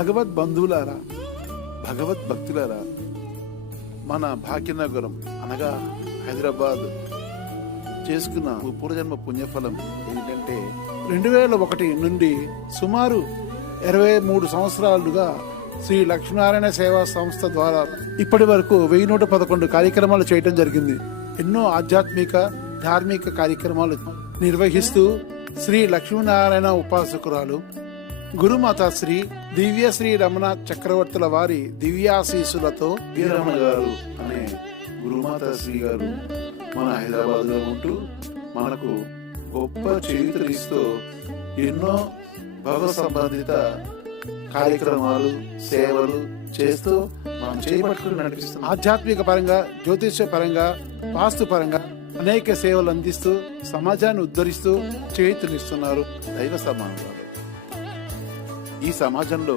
భగవద్ బంధువులారా భగవద్ భక్తులారా మన భాగ్యనగరం అనగా హైదరాబాద్ చేసుకున్న పూర్వజన్మ పుణ్యఫలం ఏంటంటే రెండు వేల ఒకటి నుండి సుమారు ఇరవై మూడు సంవత్సరాలుగా శ్రీ లక్ష్మీనారాయణ సేవా సంస్థ ద్వారా ఇప్పటి వరకు వెయ్యి నూట పదకొండు కార్యక్రమాలు చేయటం జరిగింది. ఎన్నో ఆధ్యాత్మిక ధార్మిక కార్యక్రమాలు నిర్వహిస్తూ శ్రీ లక్ష్మీనారాయణ ఉపాసకురాలు గురుమాత శ్రీ దివ్య శ్రీ రమణ చక్రవర్తుల వారి దివ్యాశీసులతో వీరమణ గారు అనే గురుమాత శ్రీ గారు మన హైదరాబాద్లో ఉంటూ మనకు గొప్ప చేయుతనిస్తూ ఎన్నో భగవత్ సంబంధిత కార్యక్రమాలు సేవలు చేస్తూ మనం చేపట్టుకుని ఆధ్యాత్మిక పరంగా జ్యోతిష్య పరంగా వాస్తు పరంగా అనేక సేవలు అందిస్తూ సమాజాన్ని ఉద్ధరిస్తూ చేతునిస్తున్నారు దైవ సమానులు ఈ సమాజంలో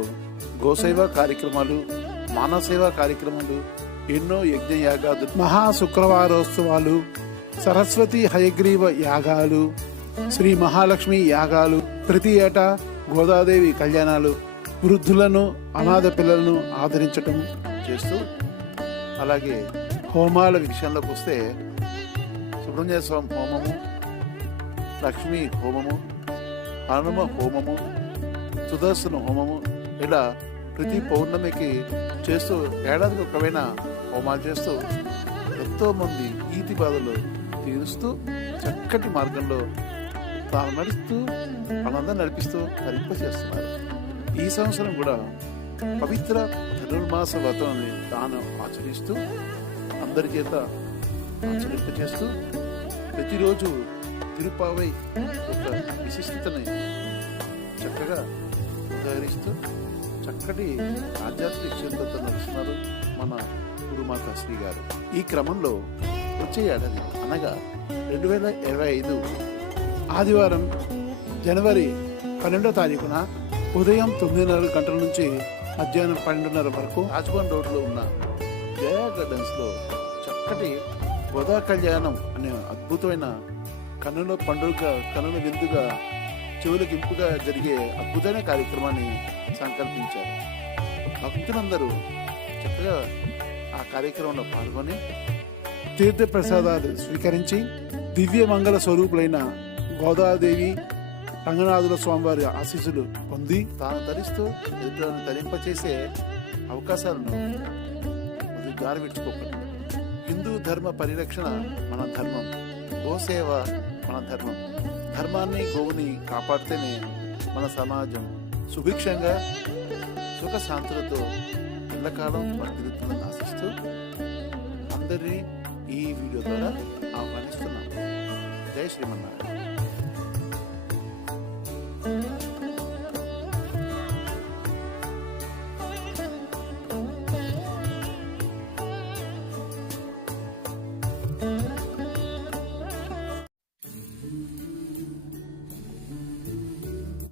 గోసేవ కార్యక్రమాలు మానవసేవా కార్యక్రమాలు ఎన్నో యజ్ఞ యాగాలు మహా శుక్రవారోత్సవాలు సరస్వతి హయగ్రీవ యాగాలు శ్రీ మహాలక్ష్మి యాగాలు ప్రతి ఏటా గోదాదేవి కళ్యాణాలు వృద్ధులను అనాథ పిల్లలను ఆదరించటం చేస్తూ అలాగే హోమాల విషయంలోకి వస్తే సుబ్రహ్మణ్య స్వామి హోమము లక్ష్మీ హోమము హనుమ హోమము సుదర్శన హోమము ఇలా ప్రతి పౌర్ణమికి చేస్తూ ఏడాదికి ఒకవేళ హోమాలు చేస్తూ ఎంతో మంది ఈతి బాధలు తీరుస్తూ చక్కటి మార్గంలో తాను నడుస్తూ మనందరూ నడిపిస్తూ తరింప చేస్తున్నారు ఈ సంవత్సరం కూడా పవిత్ర ధనుర్మాస వ్రతాన్ని తాను ఆచరిస్తూ అందరి చేత ఆచరింప చేస్తూ ప్రతిరోజు తిరుపావై యొక్క విశిష్టతని చక్కగా ఉదహరిస్తూ చక్కటి ఆధ్యాత్మిక క్షేత్రంతో నడుస్తున్నారు మన గురుమాత శ్రీ గారు. ఈ క్రమంలో వచ్చే ఏడాది అనగా రెండు వేల ఇరవై ఐదు ఆదివారం జనవరి పన్నెండో తారీఖున ఉదయం తొమ్మిదిన్నర గంటల నుంచి మధ్యాహ్నం పన్నెండున్నర వరకు రాజ్భవన్ రోడ్లో ఉన్న జయా గార్డెన్స్లో చక్కటి గోదా కళ్యాణం అనే అద్భుతమైన కన్నుల పండుగ కన్నుల విందుగా చెవులకు ఇంపుగా జరిగే అద్భుతమైన కార్యక్రమాన్ని సంకల్పించారు. భక్తులందరూ చక్కగా ఆ కార్యక్రమంలో పాల్గొని తీర్థ ప్రసాదాలు స్వీకరించి దివ్య మంగళ స్వరూపులైన గోదాదేవి రంగనాథుల స్వామివారి ఆశీస్సులు పొంది తాను ధరిస్తూ ఎదుటిని ధరింపచేసే అవకాశాలను గారవించుకోకండి హిందూ ధర్మ పరిరక్షణ మన ధర్మం. గోసేవ మన ధర్మం. ధర్మాన్ని గోవుని కాపాడితేనే మన సమాజం సుభిక్షంగా సుఖ శాంతులతో ఎల్లకాలం వర్తిల్లుతుందని ఆశిస్తూ అందరినీ ఈ వీడియో ద్వారా ఆహ్వానిస్తున్నాం జై శ్రీమన్నారాయణ.